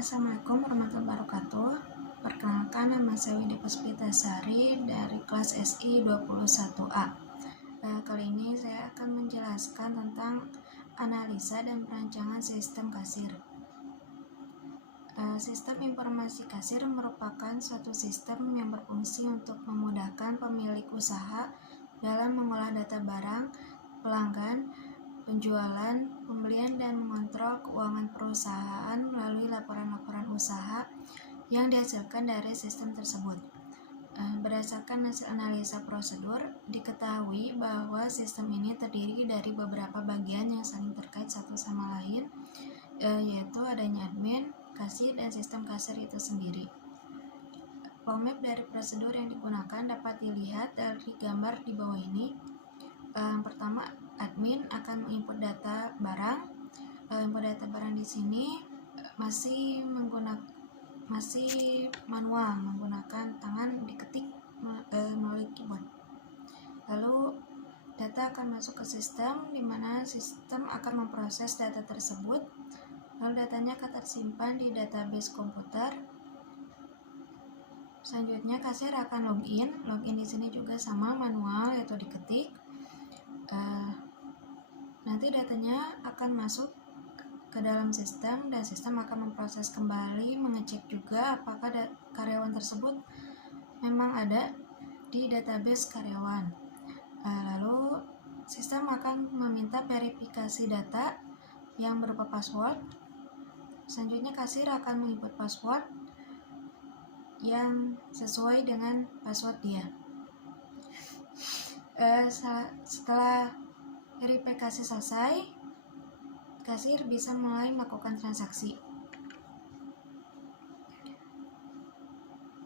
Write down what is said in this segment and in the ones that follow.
Assalamualaikum warahmatullahi wabarakatuh. Perkenalkan, nama saya Windy Puspitasari dari kelas SI 21A. Kali ini saya akan menjelaskan tentang analisa dan perancangan sistem kasir. Sistem informasi kasir merupakan suatu sistem yang berfungsi untuk memudahkan pemilik usaha dalam mengolah data barang, pelanggan, penjualan, pembelian, dan mengontrol keuangan perusahaan melalui laporan-laporan usaha yang dihasilkan dari sistem tersebut. Berdasarkan hasil analisa prosedur, diketahui bahwa sistem ini terdiri dari beberapa bagian yang saling terkait satu sama lain, yaitu adanya admin, kasir, dan sistem kasir itu sendiri. Flow map dari prosedur yang digunakan dapat dilihat dari gambar di bawah ini. Yang pertama, admin akan menginput data barang. Input data barang di sini masih manual, menggunakan tangan diketik melalui keyboard. Lalu data akan masuk ke sistem, di mana sistem akan memproses data tersebut. Lalu datanya akan tersimpan di database komputer. Selanjutnya kasir akan login. Login di sini juga sama, manual, yaitu diketik. Nanti datanya akan masuk ke dalam sistem dan sistem akan memproses kembali, mengecek juga apakah karyawan tersebut memang ada di database karyawan. Lalu sistem akan meminta verifikasi data yang berupa password. Selanjutnya kasir akan menginput password yang sesuai dengan password dia. Setelah verifikasi selesai, kasir bisa mulai melakukan transaksi.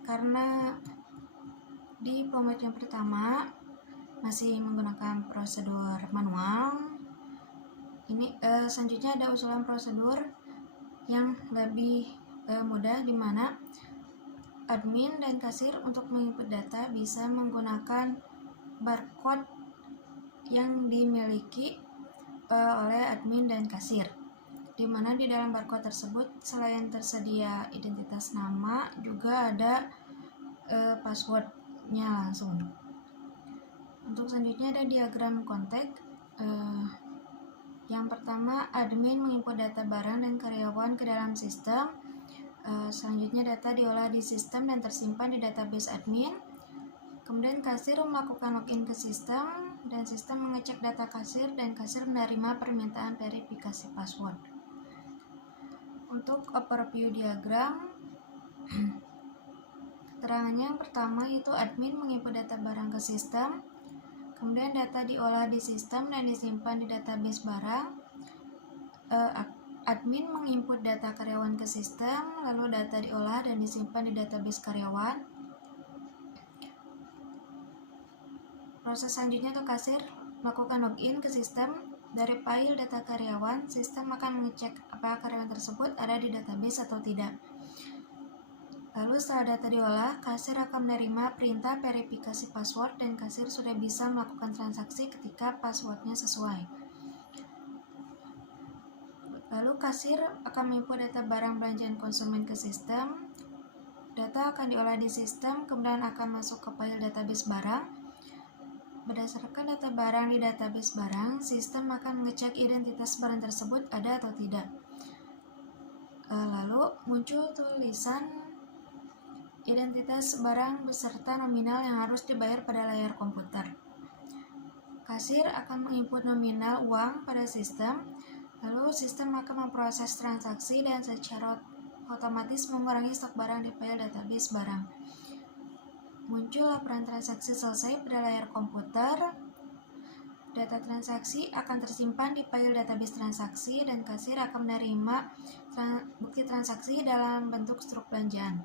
Karena di format yang pertama masih menggunakan prosedur manual, ini selanjutnya ada usulan prosedur yang lebih mudah, di mana admin dan kasir untuk menginput data bisa menggunakan barcode yang dimiliki oleh admin dan kasir, di mana di dalam barcode tersebut selain tersedia identitas nama, juga ada passwordnya langsung. Untuk selanjutnya ada diagram kontak. Yang pertama, admin menginput data barang dan karyawan ke dalam sistem. Selanjutnya data diolah di sistem dan tersimpan di database admin. Kemudian kasir melakukan login ke sistem dan sistem mengecek data kasir dan kasir menerima permintaan verifikasi password. Untuk overview diagram, keterangannya yang pertama yaitu admin menginput data barang ke sistem, kemudian data diolah di sistem dan disimpan di database barang. Admin menginput data karyawan ke sistem, lalu data diolah dan disimpan di database karyawan. Proses selanjutnya untuk kasir melakukan login ke sistem. Dari file data karyawan, sistem akan mengecek apakah karyawan tersebut ada di database atau tidak. Lalu setelah data diolah, kasir akan menerima perintah verifikasi password dan kasir sudah bisa melakukan transaksi ketika passwordnya sesuai. Lalu kasir akan menginput data barang belanjaan konsumen ke sistem. Data akan diolah di sistem, kemudian akan masuk ke file database barang. Berdasarkan data barang di database barang, sistem akan mengecek identitas barang tersebut ada atau tidak. Lalu muncul tulisan identitas barang beserta nominal yang harus dibayar pada layar komputer. Kasir akan menginput nominal uang pada sistem, lalu sistem akan memproses transaksi dan secara otomatis mengurangi stok barang di file database barang. Muncul laporan transaksi selesai pada layar komputer. Data transaksi akan tersimpan di file database transaksi dan kasir akan menerima bukti transaksi dalam bentuk struk belanjaan.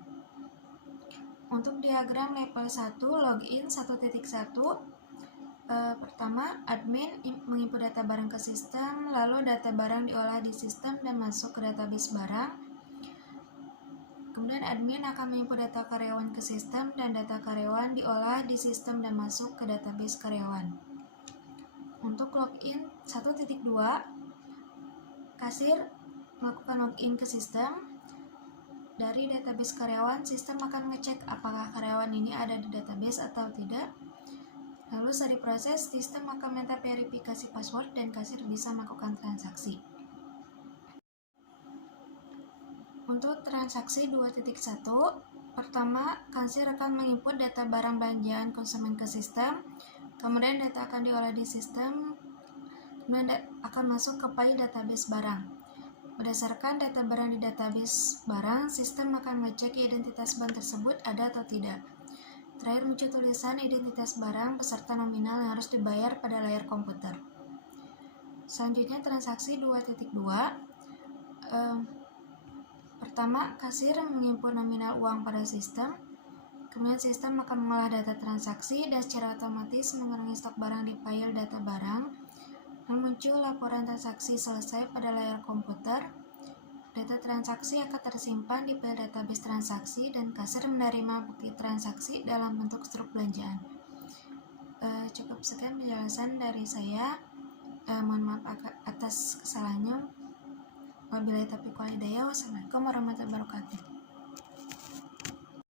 Untuk diagram level 1 login 1.1, pertama admin menginput data barang ke sistem, lalu data barang diolah di sistem dan masuk ke database barang. Kemudian admin akan menginput data karyawan ke sistem dan data karyawan diolah di sistem dan masuk ke database karyawan. Untuk login 1.2, kasir melakukan login ke sistem, Dari database karyawan, sistem akan ngecek apakah karyawan ini ada di database atau tidak. Lalu saat diproses, sistem akan minta verifikasi password dan kasir bisa melakukan transaksi. Untuk transaksi 2.1, pertama, kasir akan menginput data barang belanjaan konsumen ke sistem, kemudian data akan diolah di sistem, kemudian akan masuk ke file database barang. Berdasarkan data barang di database barang, sistem akan mengecek identitas barang tersebut ada atau tidak. Terakhir muncul tulisan identitas barang beserta nominal yang harus dibayar pada layar komputer. Selanjutnya transaksi 2.2. Pertama, kasir menginput nominal uang pada sistem, kemudian sistem akan mengolah data transaksi dan secara otomatis mengurangi stok barang di file data barang, dan muncul laporan transaksi selesai pada layar komputer. Data transaksi akan tersimpan di file database transaksi dan kasir menerima bukti transaksi dalam bentuk struk belanjaan. Cukup sekian penjelasan dari saya. Mohon maaf atas kesalahannya. Wabillahi taufiq wal hidayah. Wassalamualaikum warahmatullahi wabarakatuh.